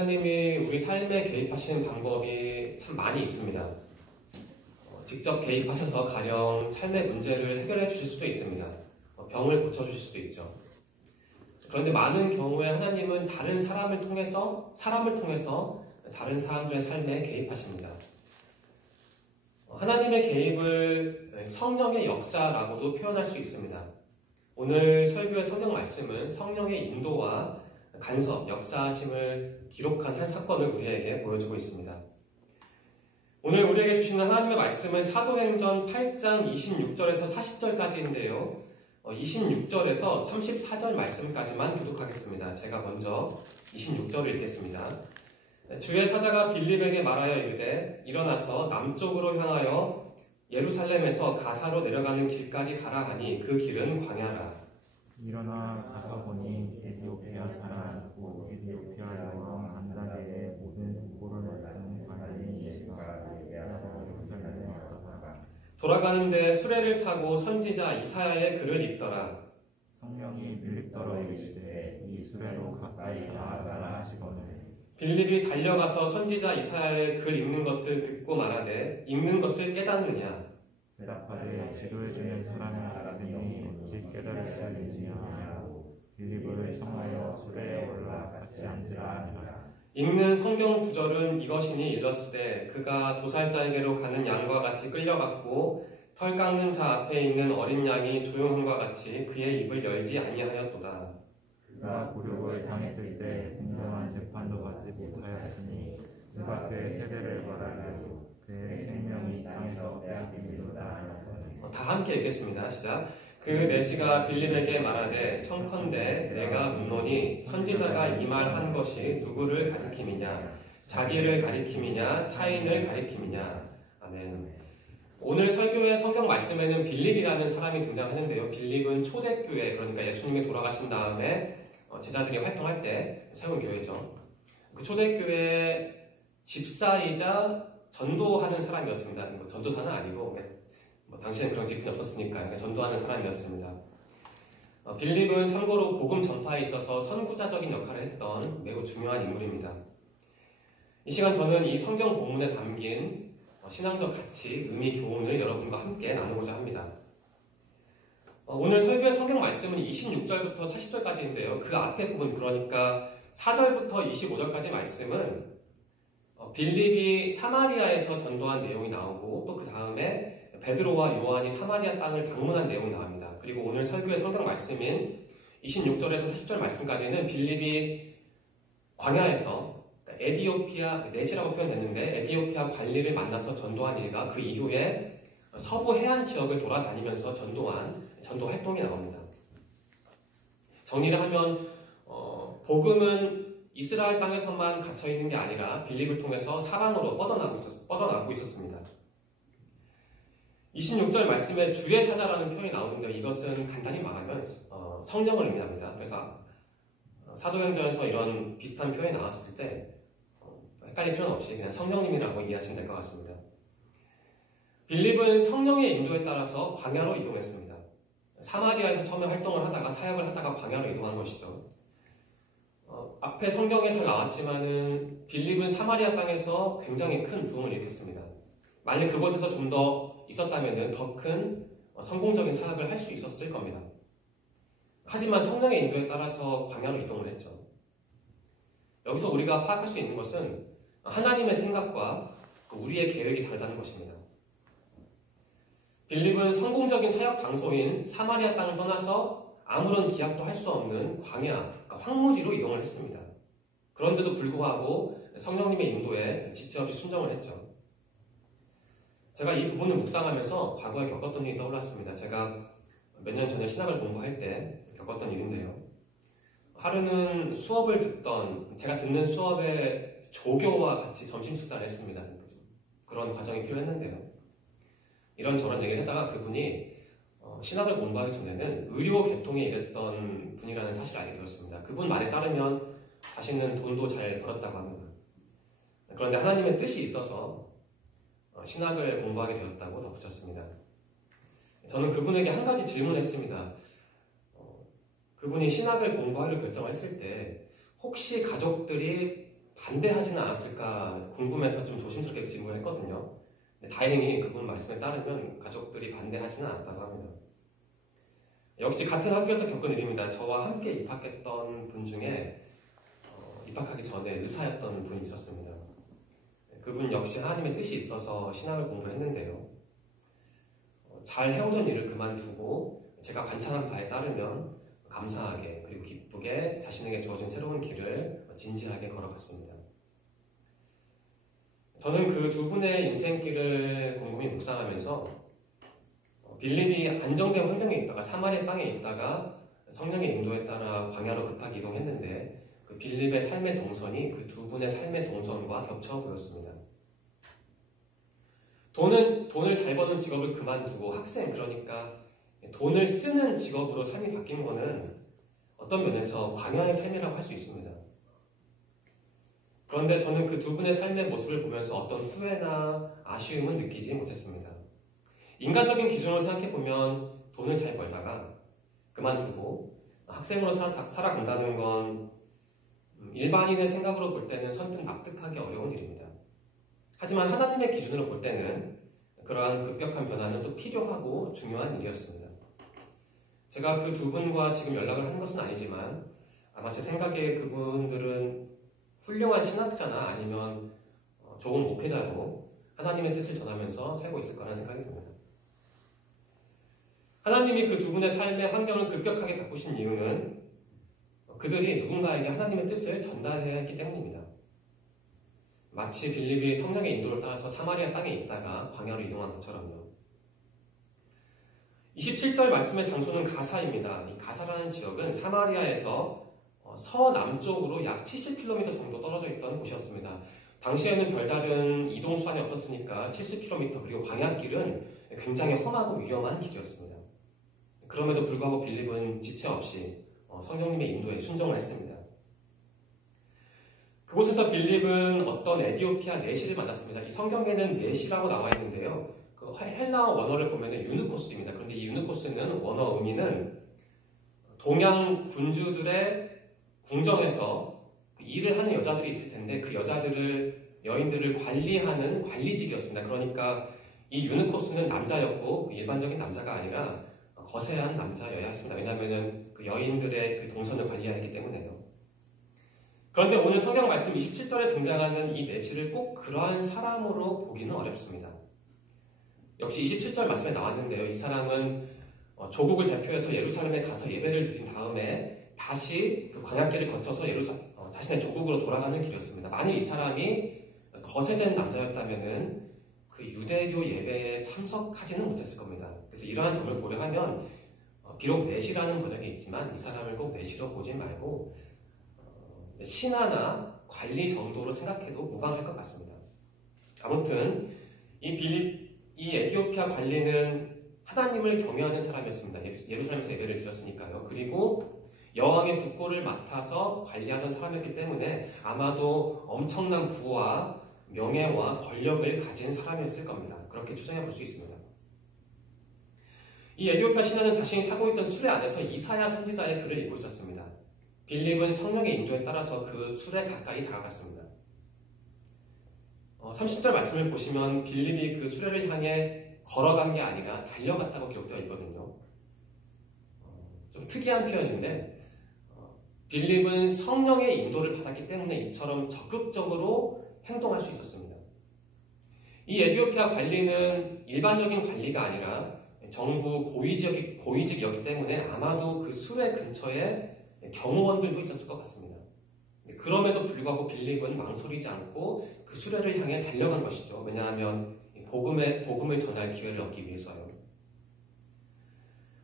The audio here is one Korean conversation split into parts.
하나님이 우리 삶에 개입하시는 방법이 참 많이 있습니다. 직접 개입하셔서 가령 삶의 문제를 해결해 주실 수도 있습니다. 병을 고쳐주실 수도 있죠. 그런데 많은 경우에 하나님은 다른 사람을 통해서 다른 사람들의 삶에 개입하십니다. 하나님의 개입을 성령의 역사라고도 표현할 수 있습니다. 오늘 설교의 성경 말씀은 성령의 인도와 간섭, 역사하심을 기록한 한 사건을 우리에게 보여주고 있습니다. 오늘 우리에게 주시는 하나님의 말씀은 사도행전 8장 26절에서 40절까지인데요. 26절에서 34절 말씀까지만 교독하겠습니다. 제가 먼저 26절을 읽겠습니다. 주의 사자가 빌립에게 말하여 이르되 일어나서 남쪽으로 향하여 예루살렘에서 가사로 내려가는 길까지 가라 하니 그 길은 광야라. 일어나 가서 보니 에티오피아 사람 있고 에티오피아 여왕 간다게의 모든 국고를 맡은 관원이 예수가 예루살렘에 왔더라. 돌아가는데 수레를 타고 선지자 이사야의 글을 읽더라. 성령이 빌립더러 이르시되 이 수레로 가까이 나아가라 하시거늘 빌립이 달려가서 선지자 이사야의 글 읽는 것을 듣고 말하되 읽는 것을 깨닫느냐. 대답하되 지도해주는 사람이 알았으니 어찌 깨달을 수 있느냐고 빌립을 청하여 수레에 올라 같이 앉으라 하니라. 읽는 성경 구절은 이것이니 일렀으되 그가 도살자에게로 가는 양과 같이 끌려갔고 털 깎는 자 앞에 있는 어린 양이 조용함과 같이 그의 입을 열지 아니하였도다. 그가 굴욕을 당했을 때 공정한 재판도 받지 못하였으니 누가 그의 세대를 말하리요. 그의 생명이 땅에서 빼앗기리로다 하였거늘. 다 함께 읽겠습니다. 시작. 그 내시가 빌립에게 말하되 청컨대 내가 묻노니 선지자가 이 말한 것이 누구를 가리킴이냐, 자기를 가리킴이냐, 타인을 가리킴이냐. 아멘. 오늘 설교의 성경 말씀에는 빌립이라는 사람이 등장하는데요. 빌립은 초대교회, 그러니까 예수님이 돌아가신 다음에 제자들이 활동할 때 세운 교회죠. 그 초대교회 집사이자 전도하는 사람이었습니다. 전도사는 아니고 당시에는 그런 직분이 없었으니까 전도하는 사람이었습니다. 빌립은 참고로 복음 전파에 있어서 선구자적인 역할을 했던 매우 중요한 인물입니다. 이 시간 저는 이 성경 본문에 담긴 신앙적 가치, 의미, 교훈을 여러분과 함께 나누고자 합니다. 오늘 설교의 성경 말씀은 26절부터 40절까지인데요. 그 앞에 부분, 그러니까 4절부터 25절까지 말씀은 빌립이 사마리아에서 전도한 내용이 나오고 또 그 다음에 베드로와 요한이 사마리아 땅을 방문한 내용이 나옵니다. 그리고 오늘 설교의 성경 말씀인 26절에서 40절 말씀까지는 빌립이 광야에서 에디오피아, 내시라고 표현됐는데 에디오피아 관리를 만나서 전도한 일과 그 이후에 서부 해안 지역을 돌아다니면서 전도 활동이 나옵니다. 정리를 하면 복음은 이스라엘 땅에서만 갇혀있는 게 아니라 빌립을 통해서 사방으로 뻗어나오고 있었습니다. 26절 말씀에 주의 사자라는 표현이 나오는데 이것은 간단히 말하면 성령을 의미합니다. 그래서 사도행전에서 이런 비슷한 표현이 나왔을 때 헷갈릴 필요는 없이 그냥 성령님이라고 이해하시면 될 것 같습니다. 빌립은 성령의 인도에 따라서 광야로 이동했습니다. 사마리아에서 처음에 활동을 하다가 사역을 하다가 광야로 이동한 것이죠. 앞에 성경에 잘 나왔지만은 빌립은 사마리아 땅에서 굉장히 큰 부흥을 일으켰습니다. 만약 그곳에서 좀 더 있었다면 더 큰 성공적인 사역을 할 수 있었을 겁니다. 하지만 성령의 인도에 따라서 광야로 이동을 했죠. 여기서 우리가 파악할 수 있는 것은 하나님의 생각과 우리의 계획이 다르다는 것입니다. 빌립은 성공적인 사역 장소인 사마리아 땅을 떠나서 아무런 기약도 할 수 없는 광야, 그러니까 황무지로 이동을 했습니다. 그런데도 불구하고 성령님의 인도에 지체 없이 순종을 했죠. 제가 이 부분을 묵상하면서 과거에 겪었던 일이 떠올랐습니다. 제가 몇 년 전에 신학을 공부할 때 겪었던 일인데요. 하루는 수업을 제가 듣는 수업에 조교와 같이 점심 식사를 했습니다. 그런 과정이 필요했는데요. 이런저런 얘기를 하다가 그분이 신학을 공부하기 전에는 의료 계통에 일했던 분이라는 사실을 알게 되었습니다. 그분 말에 따르면 자신은 돈도 잘 벌었다고 합니다. 그런데 하나님의 뜻이 있어서 신학을 공부하게 되었다고 덧붙였습니다. 저는 그분에게 한 가지 질문했습니다. 그분이 신학을 공부하기로 결정했을 때 혹시 가족들이 반대하지는 않았을까 궁금해서 좀 조심스럽게 질문을 했거든요. 근데 다행히 그분 말씀에 따르면 가족들이 반대하지는 않았다고 합니다. 역시 같은 학교에서 겪은 일입니다. 저와 함께 입학했던 분 중에 입학하기 전에 의사였던 분이 있었습니다. 그분 역시 하나님의 뜻이 있어서 신학을 공부했는데요. 잘 해오던 일을 그만두고 제가 관찰한 바에 따르면 감사하게 그리고 기쁘게 자신에게 주어진 새로운 길을 진지하게 걸어갔습니다. 저는 그 두 분의 인생길을 곰곰이 묵상하면서 빌립이 안정된 환경에 있다가 사마리아 땅에 있다가 성령의 인도에 따라 광야로 급하게 이동했는데 그 빌립의 삶의 동선이 그 두 분의 삶의 동선과 겹쳐 보였습니다. 돈을 잘 버는 직업을 그만두고 학생, 그러니까 돈을 쓰는 직업으로 삶이 바뀐 것은 어떤 면에서 광야의 삶이라고 할 수 있습니다. 그런데 저는 그 두 분의 삶의 모습을 보면서 어떤 후회나 아쉬움은 느끼지 못했습니다. 인간적인 기준으로 생각해보면 돈을 잘 벌다가 그만두고 학생으로 살아간다는 건 일반인의 생각으로 볼 때는 선뜻 납득하기 어려운 일입니다. 하지만 하나님의 기준으로 볼 때는 그러한 급격한 변화는 또 필요하고 중요한 일이었습니다. 제가 그 두 분과 지금 연락을 하는 것은 아니지만 아마 제 생각에 그분들은 훌륭한 신학자나 아니면 좋은 목회자로 하나님의 뜻을 전하면서 살고 있을 거라는 생각이 듭니다. 하나님이 그 두 분의 삶의 환경을 급격하게 바꾸신 이유는 그들이 누군가에게 하나님의 뜻을 전달해야 했기 때문입니다. 마치 빌립이 성령의 인도를 따라서 사마리아 땅에 있다가 광야로 이동한 것처럼요. 27절 말씀의 장소는 가사입니다. 이 가사라는 지역은 사마리아에서 서남쪽으로 약 70km 정도 떨어져 있던 곳이었습니다. 당시에는 별다른 이동 수단이 없었으니까 70km 그리고 광야길은 굉장히 험하고 위험한 길이었습니다. 그럼에도 불구하고 빌립은 지체 없이 성령님의 인도에 순종을 했습니다. 그곳에서 빌립은 어떤 에디오피아 내시를 만났습니다. 이 성경에는 내시라고 나와 있는데요. 그 헬라어 원어를 보면 유느코스입니다. 그런데 이 유느코스는 원어 의미는 동양 군주들의 궁정에서 일을 하는 여자들이 있을 텐데 그 여인들을 관리하는 관리직이었습니다. 그러니까 이 유느코스는 남자였고 일반적인 남자가 아니라 거세한 남자여야했습니다. 왜냐하면 그 여인들의 그 동선을 관리하기 때문에요. 그런데 오늘 성경 말씀 27절에 등장하는 이 내시를 꼭 그러한 사람으로 보기는 어렵습니다. 역시 27절 말씀에 나왔는데요. 이 사람은 조국을 대표해서 예루살렘에 가서 예배를 드린 다음에 다시 그 광야길을 거쳐서 자신의 조국으로 돌아가는 길이었습니다. 만일 이 사람이 거세된 남자였다면은 그 유대교 예배에 참석하지는 못했을 겁니다. 그래서 이러한 점을 고려하면 비록 내시라는 번역이 있지만 이 사람을 꼭 내시로 보지 말고 신하나 관리 정도로 생각해도 무방할 것 같습니다. 아무튼 이 에디오피아 관리는 하나님을 경외하는 사람이었습니다. 예루살렘에서 예배를 드렸으니까요. 그리고 여왕의 국고를 맡아서 관리하던 사람이었기 때문에 아마도 엄청난 부와 명예와 권력을 가진 사람이었을 겁니다. 그렇게 추정해 볼 수 있습니다. 이 에디오피아 신하는 자신이 타고 있던 수레 안에서 이사야 선지자의 글을 읽고 있었습니다. 빌립은 성령의 인도에 따라서 그 수레 가까이 다가갔습니다. 30절 말씀을 보시면 빌립이 그 수레를 향해 걸어간 게 아니라 달려갔다고 기록되어 있거든요. 좀 특이한 표현인데 빌립은 성령의 인도를 받았기 때문에 이처럼 적극적으로 행동할 수 있었습니다. 이 에디오피아 관리는 일반적인 관리가 아니라 정부 고위직이었기 때문에 아마도 그 수레 근처에 경호원들도 있었을 것 같습니다. 그럼에도 불구하고 빌립은 망설이지 않고 그 수레를 향해 달려간 것이죠. 왜냐하면 복음을 전할 기회를 얻기 위해서요.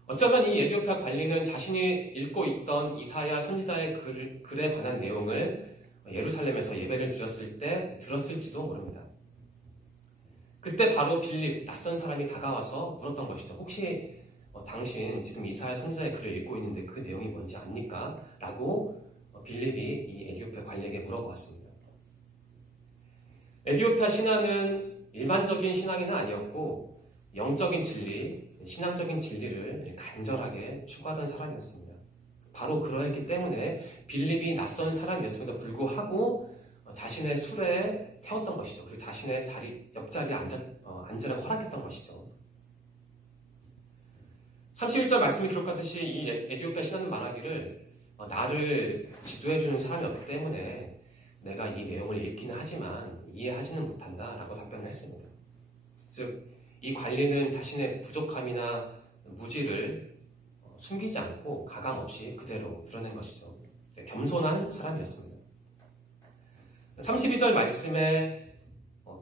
어쩌면 이 에디오피아 관리는 자신이 읽고 있던 이사야 선지자의 글에 관한 내용을 예루살렘에서 예배를 드렸을 때 들었을지도 모릅니다. 그때 바로 빌립, 낯선 사람이 다가와서 물었던 것이죠. 혹시 당신 지금 이사야 선지자의 글을 읽고 있는데 그 내용이 뭔지 압니까? 라고 빌립이 이 에디오피아 관리에게 물어보았습니다. 에디오피아 신앙은 일반적인 신앙인은 아니었고 영적인 진리, 신앙적인 진리를 간절하게 추구하던 사람이었습니다. 바로 그러했기 때문에 빌립이 낯선 사람이었음에도 불구하고 자신의 수레에 태웠던 것이죠. 그리고 자신의 옆자리에 앉으라고 허락했던 것이죠. 31절 말씀이 기록하듯이 이 에디오피아 신하는 말하기를 나를 지도해주는 사람이 없기 때문에 내가 이 내용을 읽기는 하지만 이해하지는 못한다 라고 답변을 했습니다. 즉, 이 관리는 자신의 부족함이나 무지를 숨기지 않고 가감없이 그대로 드러낸 것이죠. 겸손한 사람이었습니다. 32절 말씀에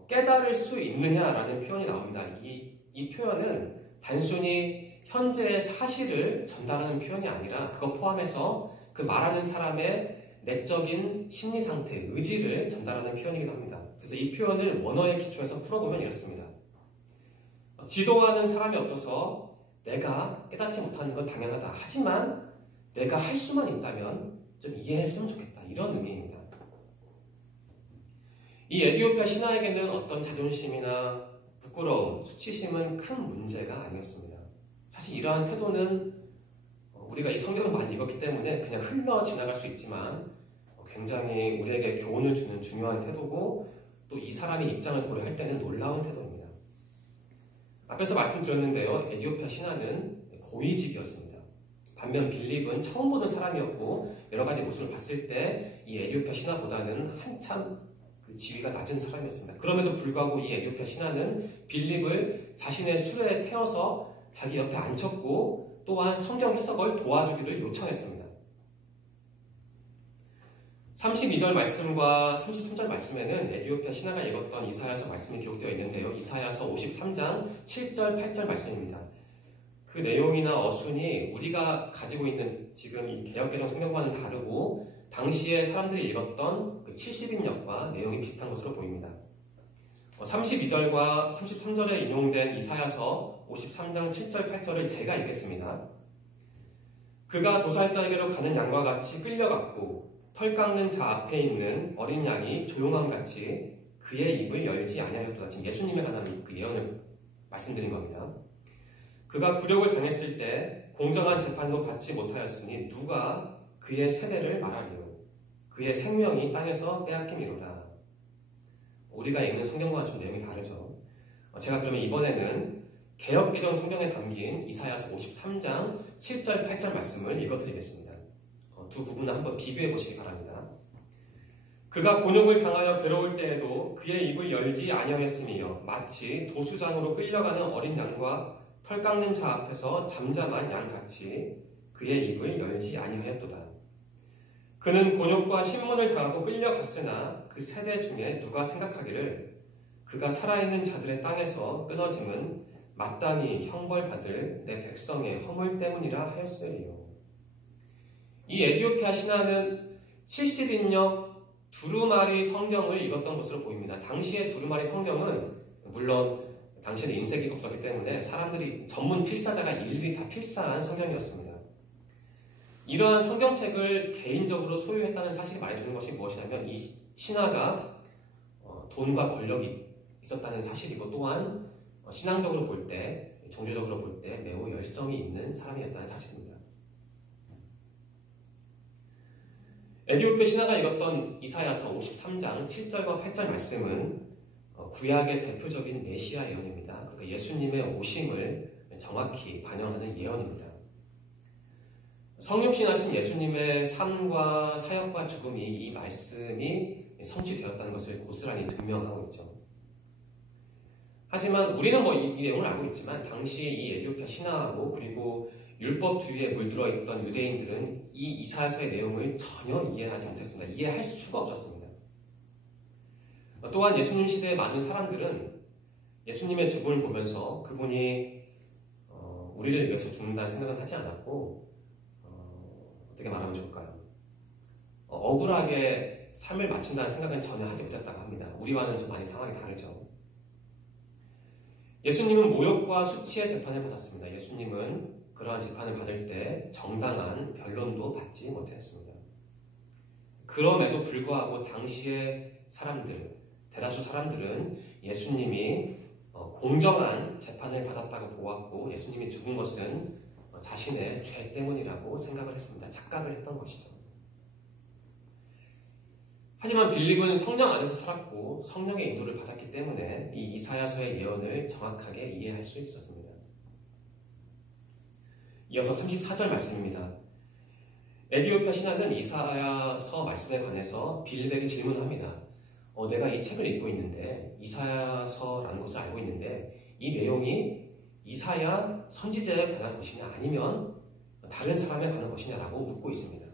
깨달을 수 있느냐라는 표현이 나옵니다. 이 표현은 단순히 현재의 사실을 전달하는 표현이 아니라 그것 포함해서 그 말하는 사람의 내적인 심리 상태, 의지를 전달하는 표현이기도 합니다. 그래서 이 표현을 원어에 기초해서 풀어보면 이렇습니다. 지도하는 사람이 없어서 내가 깨닫지 못하는 건 당연하다. 하지만 내가 할 수만 있다면 좀 이해했으면 좋겠다. 이런 의미입니다. 이 에디오피아 신하에게는 어떤 자존심이나 부끄러움, 수치심은 큰 문제가 아니었습니다. 사실 이러한 태도는 우리가 이 성경을 많이 읽었기 때문에 그냥 흘러 지나갈 수 있지만 굉장히 우리에게 교훈을 주는 중요한 태도고 또 이 사람의 입장을 고려할 때는 놀라운 태도입니다. 앞에서 말씀드렸는데요. 에디오피아 신하는 고위직이었습니다. 반면 빌립은 처음 보는 사람이었고 여러 가지 모습을 봤을 때 이 에디오피아 신하보다는 한참 그 지위가 낮은 사람이었습니다. 그럼에도 불구하고 이 에디오피아 신하는 빌립을 자신의 수레에 태워서 자기 옆에 앉혔고 또한 성경 해석을 도와주기를 요청했습니다. 32절 말씀과 33절 말씀에는 에디오피아 신하가 읽었던 이사야서 말씀이 기록되어 있는데요. 이사야서 53장 7절, 8절 말씀입니다. 그 내용이나 어순이 우리가 가지고 있는 지금 이 개역개정 성경과는 다르고 당시에 사람들이 읽었던 그 70인역과 내용이 비슷한 것으로 보입니다. 32절과 33절에 인용된 이사야서 53장 7절, 8절을 제가 읽겠습니다. 그가 도살자에게로 가는 양과 같이 끌려갔고 털 깎는 자 앞에 있는 어린 양이 조용함같이 그의 입을 열지 아니하였도다. 지금 예수님에 관한 그 예언을 말씀드린 겁니다. 그가 굴욕을 당했을 때 공정한 재판도 받지 못하였으니 누가 그의 세대를 말하리요. 그의 생명이 땅에서 빼앗김이로다. 우리가 읽는 성경과는 좀 내용이 다르죠. 제가 그러면 이번에는 개역개정 성경에 담긴 이사야서 53장 7절, 8절 말씀을 읽어드리겠습니다. 두 부분을 한번 비교해 보시기 바랍니다. 그가 곤욕을 당하여 괴로울 때에도 그의 입을 열지 아니하였으며 마치 도수장으로 끌려가는 어린 양과 털 깎는 자 앞에서 잠잠한 양같이 그의 입을 열지 아니하였도다. 그는 곤욕과 신문을 당하고 끌려갔으나 그 세대 중에 누가 생각하기를 그가 살아있는 자들의 땅에서 끊어짐은 마땅히 형벌받을 내 백성의 허물 때문이라 하였으리요. 이 에디오피아 신하는 70인역 두루마리 성경을 읽었던 것으로 보입니다. 당시의 두루마리 성경은 물론 당시에는 인쇄기가 없었기 때문에 사람들이 전문 필사자가 일일이 다 필사한 성경이었습니다. 이러한 성경책을 개인적으로 소유했다는 사실이 말해주는 것이 무엇이냐면 이 신하가 돈과 권력이 있었다는 사실이고 또한 신앙적으로 볼 때, 종교적으로 볼 때 매우 열성이 있는 사람이었다는 사실입니다. 에디오피아 신하가 읽었던 이사야서 53장 7절과 8절 말씀은 구약의 대표적인 메시아 예언입니다. 그러니까 예수님의 오심을 정확히 반영하는 예언입니다. 성육신하신 예수님의 삶과 사역과 죽음이 이 말씀이 성취되었다는 것을 고스란히 증명하고 있죠. 하지만 우리는 이 내용을 알고 있지만 당시 이 에디오피아 신하하고 그리고 율법주의에 물들어 있던 유대인들은 이 이사야서의 내용을 전혀 이해하지 못했습니다. 이해할 수가 없었습니다. 또한 예수님 시대의 많은 사람들은 예수님의 죽음을 보면서 그분이 우리를 위해서 죽는다는 생각은 하지 않았고 어떻게 말하면 좋을까요? 억울하게 삶을 마친다는 생각은 전혀 하지 못했다고 합니다. 우리와는 좀 많이 상황이 다르죠. 예수님은 모욕과 수치의 재판을 받았습니다. 예수님은 그러한 재판을 받을 때 정당한 변론도 받지 못했습니다. 그럼에도 불구하고 당시의 사람들, 대다수 사람들은 예수님이 공정한 재판을 받았다고 보았고 예수님이 죽은 것은 자신의 죄 때문이라고 생각을 했습니다. 착각을 했던 것이죠. 하지만 빌립은 성령 안에서 살았고 성령의 인도를 받았기 때문에 이 이사야서의 예언을 정확하게 이해할 수 있었습니다. 이어서 34절 말씀입니다. 에디오피아 신하는 이사야서 말씀에 관해서 빌립에게 질문합니다. 내가 이 책을 읽고 있는데 이사야서라는 것을 알고 있는데 이 내용이 이사야 선지자에 관한 것이냐 아니면 다른 사람에 관한 것이냐라고 묻고 있습니다.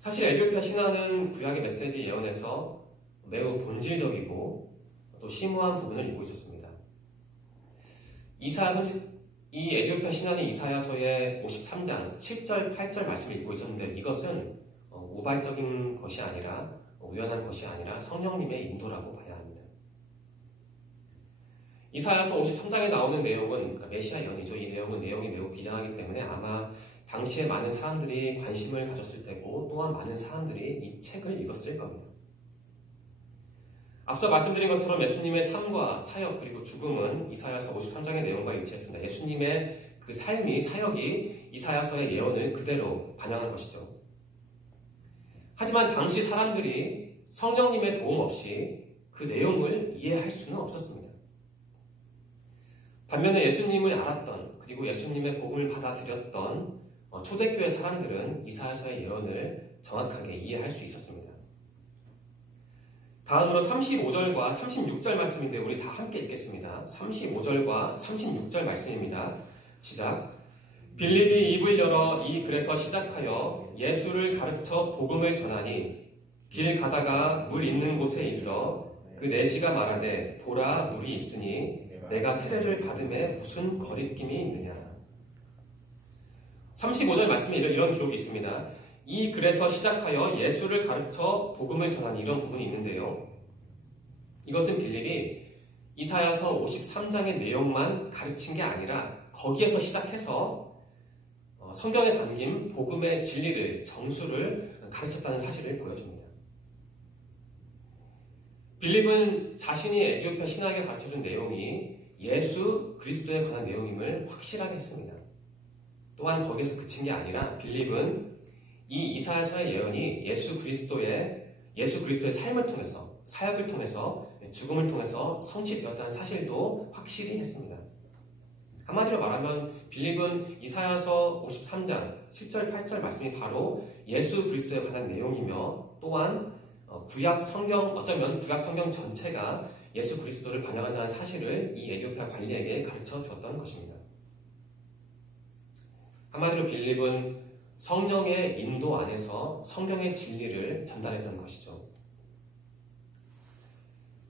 사실 에디오피아 신하는 구약의 메시지 예언에서 매우 본질적이고 또 심오한 부분을 읽고 있었습니다. 이 에디오피아 신하는 이사야서의 53장 7절 8절 말씀을 읽고 있었는데 이것은 우발적인 것이 아니라 우연한 것이 아니라 성령님의 인도라고 봐야 합니다. 이사야서 53장에 나오는 내용은 메시아 예언이죠. 이 내용이 매우 비장하기 때문에 아마 당시에 많은 사람들이 관심을 가졌을 테고 또한 많은 사람들이 이 책을 읽었을 겁니다. 앞서 말씀드린 것처럼 예수님의 삶과 사역 그리고 죽음은 이사야서 53장의 내용과 일치했습니다. 예수님의 그 삶이 사역이 이사야서의 예언을 그대로 반영한 것이죠. 하지만 당시 사람들이 성령님의 도움 없이 그 내용을 이해할 수는 없었습니다. 반면에 예수님을 알았던 그리고 예수님의 복음을 받아들였던 초대교회 사람들은 이사야서의 예언을 정확하게 이해할 수 있었습니다. 다음으로 35절과 36절 말씀인데 우리 다 함께 읽겠습니다. 35절과 36절 말씀입니다. 시작. 빌립이 입을 열어 이 글에서 시작하여 예수를 가르쳐 복음을 전하니 길 가다가 물 있는 곳에 이르러 그 내시가 말하되 보라 물이 있으니 내가 세례를 받음에 무슨 거리낌이 있느냐. 35절 말씀에 이런 기록이 있습니다. 이 글에서 시작하여 예수를 가르쳐 복음을 전하니 이런 부분이 있는데요. 이것은 빌립이 이사야서 53장의 내용만 가르친 게 아니라 거기에서 시작해서 성경에 담긴 복음의 진리를 정수를 가르쳤다는 사실을 보여줍니다. 빌립은 자신이 에디오피아 신학에 가르쳐준 내용이 예수 그리스도에 관한 내용임을 확실하게 했습니다. 또한 거기에서 그친 게 아니라 빌립은 이 이사야서의 예언이 예수 그리스도의 삶을 통해서 사역을 통해서 죽음을 통해서 성취되었다는 사실도 확실히 했습니다. 한마디로 말하면 빌립은 이사야서 53장 7절 8절 말씀이 바로 예수 그리스도에 관한 내용이며 또한 어쩌면 구약 성경 전체가 예수 그리스도를 반영한다는 사실을 이 에디오피아 관리에게 가르쳐 주었던 것입니다. 한마디로 빌립은 성령의 인도 안에서 성경의 진리를 전달했던 것이죠.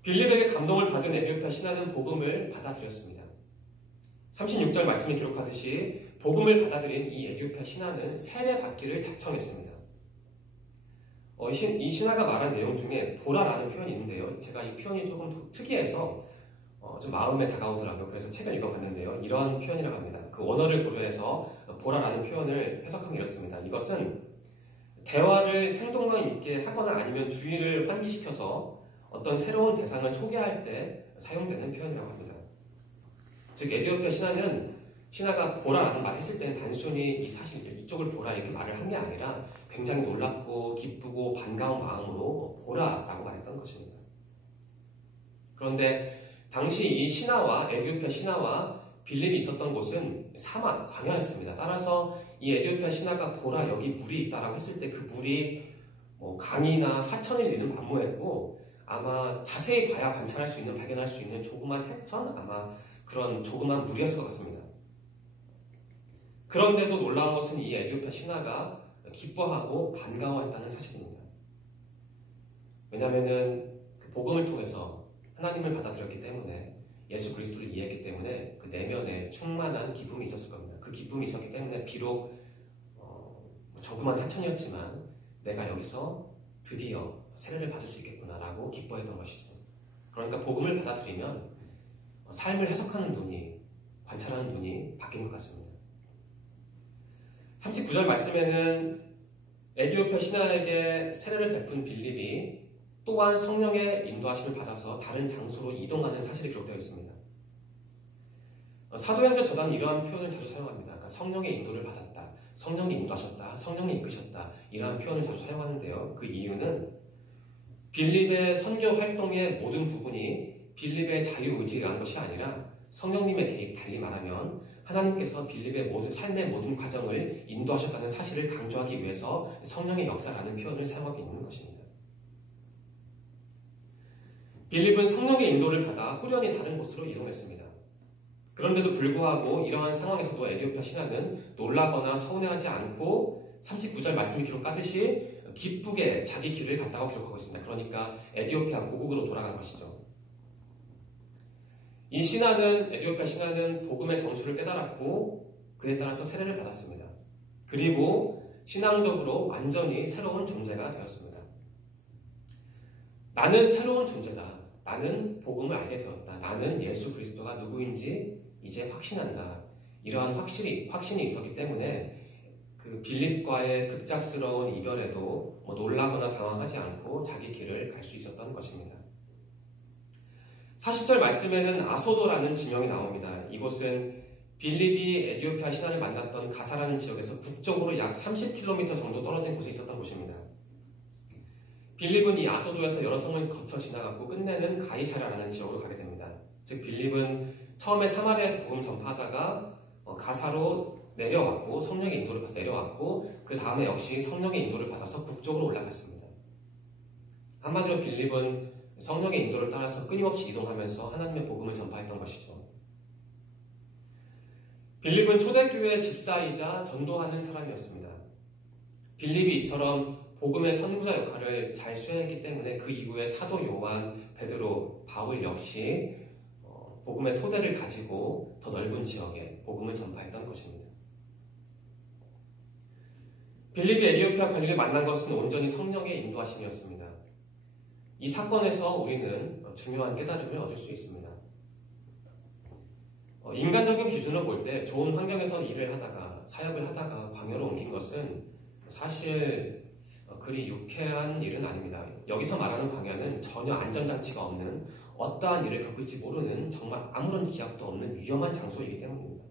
빌립에게 감동을 받은 에디오피아 신하는 복음을 받아들였습니다. 36절 말씀이 기록하듯이 복음을 받아들인 이 에디오피아 신하는 세례받기를 자청했습니다. 이 신하가 말한 내용 중에 보라라는 표현이 있는데요. 제가 이 표현이 조금 특이해서 좀 마음에 다가오더라고요. 그래서 책을 읽어봤는데요. 이런 표현이라고 합니다. 그 원어를 고려해서 보라라는 표현을 해석하면 이렇습니다. 이것은 대화를 생동감 있게 하거나 아니면 주의를 환기시켜서 어떤 새로운 대상을 소개할 때 사용되는 표현이라고 합니다. 즉 에디오피아 신하가 보라라는 말을 했을 때는 단순히 사실 이쪽을 보라 이렇게 말을 한 게 아니라 굉장히 놀랍고 기쁘고 반가운 마음으로 보라라고 말했던 것입니다. 그런데 당시 이 에디오피아 신하와 빌립이 있었던 곳은 사막, 광야였습니다. 따라서 이 에디오피아 신하가 보라 여기 물이 있다라고 했을 때 그 물이 강이나 하천을 이루는 만무했고 아마 자세히 봐야 발견할 수 있는 조그만 해천 아마 그런 조그만 물이었을 것 같습니다. 그런데도 놀라운 것은 이 에디오피아 신하가 기뻐하고 반가워했다는 사실입니다. 왜냐하면 그 복음을 통해서 하나님을 받아들였기 때문에 예수 그리스도를 이해했기 때문에 그 내면에 충만한 기쁨이 있었을 겁니다. 그 기쁨이 있었기 때문에 비록 조그만 하천이었지만 내가 여기서 드디어 세례를 받을 수 있겠구나라고 기뻐했던 것이죠. 그러니까 복음을 받아들이면 삶을 해석하는 눈이, 관찰하는 눈이 바뀐 것 같습니다. 39절 말씀에는 에디오피아 신하에게 세례를 베푼 빌립이 또한 성령의 인도하심을 받아서 다른 장소로 이동하는 사실이 기록되어 있습니다. 사도행전 저자는 이러한 표현을 자주 사용합니다. 그러니까 성령의 인도를 받았다. 성령이 인도하셨다, 성령이 이끄셨다 이러한 표현을 자주 사용하는데요. 그 이유는 빌립의 선교 활동의 모든 부분이 빌립의 자유의지에 의한 것이 아니라 성령님의 개입, 달리 말하면 하나님께서 빌립의 삶의 모든 과정을 인도하셨다는 사실을 강조하기 위해서 성령의 역사라는 표현을 사용하고 있는 것입니다. 빌립은 성령의 인도를 받아 후련히 다른 곳으로 이동했습니다. 그런데도 불구하고 이러한 상황에서도 에디오피아 신하는 놀라거나 서운해하지 않고 39절 말씀이 기록하듯이 기쁘게 자기 길을 갔다고 기록하고 있습니다. 그러니까 에디오피아 고국으로 돌아간 것이죠. 에디오피아 신하는 복음의 정수를 깨달았고 그에 따라서 세례를 받았습니다. 그리고 신앙적으로 완전히 새로운 존재가 되었습니다. 나는 새로운 존재다. 나는 복음을 알게 되었다. 나는 예수 그리스도가 누구인지 이제 확신한다. 이러한 확신이 있었기 때문에 그 빌립과의 급작스러운 이별에도 놀라거나 당황하지 않고 자기 길을 갈 수 있었던 것입니다. 40절 말씀에는 아소도라는 지명이 나옵니다. 이곳은 빌립이 에디오피아 신하를 만났던 가사라는 지역에서 북쪽으로 약 30km 정도 떨어진 곳에 있었던 곳입니다. 빌립은 이 아소도에서 여러 성을 거쳐 지나갔고 끝내는 가이사랴라는 지역으로 가게 됩니다. 즉 빌립은 처음에 사마리아에서 복음 전파하다가 가사로 내려왔고 성령의 인도를 받아서 내려왔고 그 다음에 역시 성령의 인도를 받아서 북쪽으로 올라갔습니다. 한마디로 빌립은 성령의 인도를 따라서 끊임없이 이동하면서 하나님의 복음을 전파했던 것이죠. 빌립은 초대교회의 집사이자 전도하는 사람이었습니다. 빌립이 이처럼 복음의 선구자 역할을 잘 수행했기 때문에 그 이후에 사도 요한, 베드로, 바울 역시 복음의 토대를 가지고 더 넓은 지역에 복음을 전파했던 것입니다. 빌립이 에디오피아 관리를 만난 것은 온전히 성령의 인도하심이었습니다. 이 사건에서 우리는 중요한 깨달음을 얻을 수 있습니다. 인간적인 기준으로 볼 때 좋은 환경에서 일을 하다가 사역을 하다가 광야로 옮긴 것은 사실 그리 유쾌한 일은 아닙니다. 여기서 말하는 광야는 전혀 안전장치가 없는 어떠한 일을 겪을지 모르는 정말 아무런 기약도 없는 위험한 장소이기 때문입니다.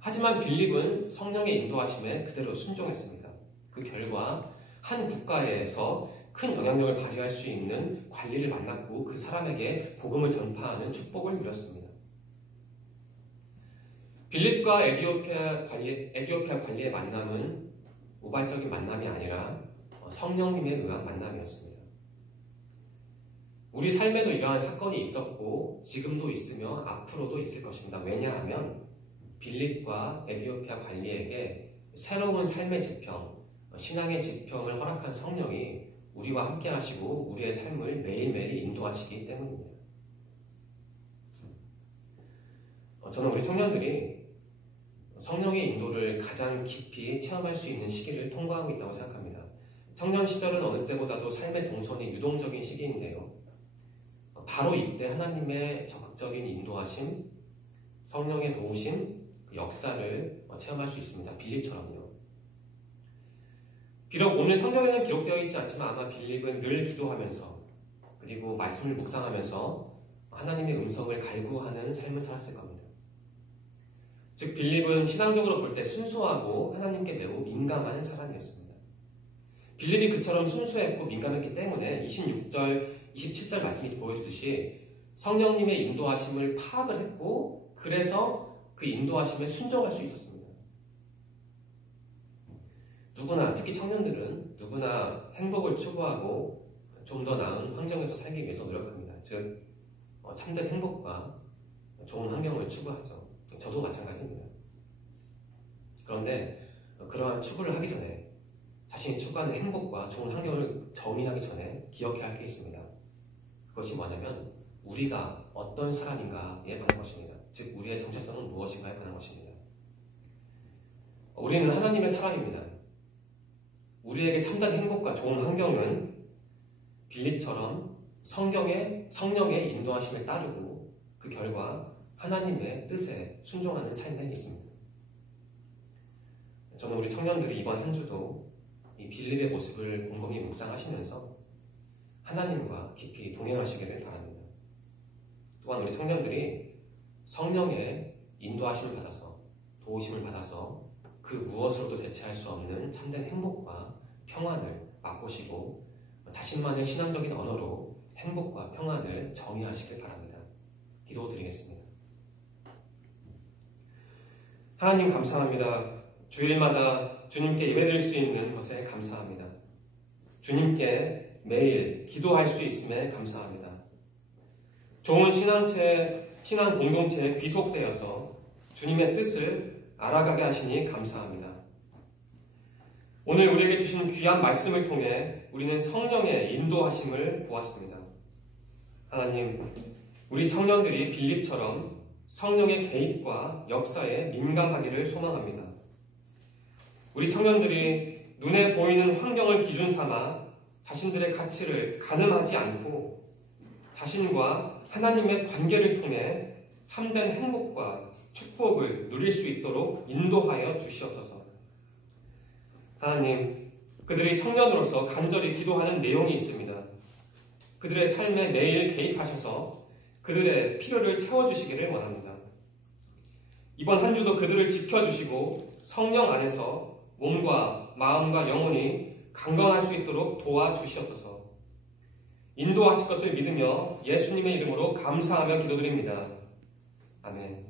하지만 빌립은 성령의 인도하심에 그대로 순종했습니다. 그 결과 한 국가에서 큰 영향력을 발휘할 수 있는 관리를 만났고 그 사람에게 복음을 전파하는 축복을 누렸습니다. 빌립과 에디오피아 관리의 만남은 우발적인 만남이 아니라 성령님에 의한 만남이었습니다. 우리 삶에도 이러한 사건이 있었고 지금도 있으며 앞으로도 있을 것입니다. 왜냐하면 빌립과 에디오피아 관리에게 새로운 삶의 지평, 신앙의 지평을 허락한 성령이 우리와 함께 하시고 우리의 삶을 매일매일 인도하시기 때문입니다. 저는 우리 청년들이 성령의 인도를 가장 깊이 체험할 수 있는 시기를 통과하고 있다고 생각합니다. 청년 시절은 어느 때보다도 삶의 동선이 유동적인 시기인데요. 바로 이때 하나님의 적극적인 인도하심, 성령의 도우심, 그 역사를 체험할 수 있습니다. 빌립처럼요. 비록 오늘 성경에는 기록되어 있지 않지만 아마 빌립은 늘 기도하면서 그리고 말씀을 묵상하면서 하나님의 음성을 갈구하는 삶을 살았을 겁니다. 즉 빌립은 신앙적으로 볼 때 순수하고 하나님께 매우 민감한 사람이었습니다. 빌립이 그처럼 순수했고 민감했기 때문에 26절, 27절 말씀이 보여주듯이 성령님의 인도하심을 파악을 했고 그래서 그 인도하심에 순종할 수 있었습니다. 누구나, 특히 청년들은 누구나 행복을 추구하고 좀 더 나은 환경에서 살기 위해서 노력합니다. 즉 참된 행복과 좋은 환경을 추구하죠. 저도 마찬가지입니다. 그런데 그러한 추구를 하기 전에 자신이 추구하는 행복과 좋은 환경을 정의하기 전에 기억해야 할 게 있습니다. 그것이 뭐냐면 우리가 어떤 사람인가에 관한 것입니다. 즉 우리의 정체성은 무엇인가에 관한 것입니다. 우리는 하나님의 사람입니다. 우리에게 참된 행복과 좋은 환경은 빌립처럼 성령의 인도하심을 따르고 그 결과 하나님의 뜻에 순종하는 삶에 있습니다. 저는 우리 청년들이 이번 한 주도 이 빌립의 모습을 곰곰이 묵상하시면서 하나님과 깊이 동행하시기를 바랍니다. 또한 우리 청년들이 성령의 인도하심을 받아서 도우심을 받아서 그 무엇으로도 대체할 수 없는 참된 행복과 평안을 맛보시고 자신만의 신앙적인 언어로 행복과 평안을 정의하시길 바랍니다. 기도드리겠습니다. 하나님 감사합니다. 주일마다 주님께 예배드릴 수 있는 것에 감사합니다. 주님께 매일 기도할 수 있음에 감사합니다. 좋은 신앙 공동체에 귀속되어서 주님의 뜻을 알아가게 하시니 감사합니다. 오늘 우리에게 주신 귀한 말씀을 통해 우리는 성령의 인도하심을 보았습니다. 하나님, 우리 청년들이 빌립처럼 성령의 개입과 역사에 민감하기를 소망합니다. 우리 청년들이 눈에 보이는 환경을 기준 삼아 자신들의 가치를 가늠하지 않고 자신과 하나님의 관계를 통해 참된 행복과 축복을 누릴 수 있도록 인도하여 주시옵소서. 하나님, 그들이 청년으로서 간절히 기도하는 내용이 있습니다. 그들의 삶에 매일 개입하셔서 그들의 필요를 채워주시기를 원합니다. 이번 한 주도 그들을 지켜주시고 성령 안에서 몸과 마음과 영혼이 강건할 수 있도록 도와주시옵소서. 인도하실 것을 믿으며 예수님의 이름으로 감사하며 기도드립니다. 아멘.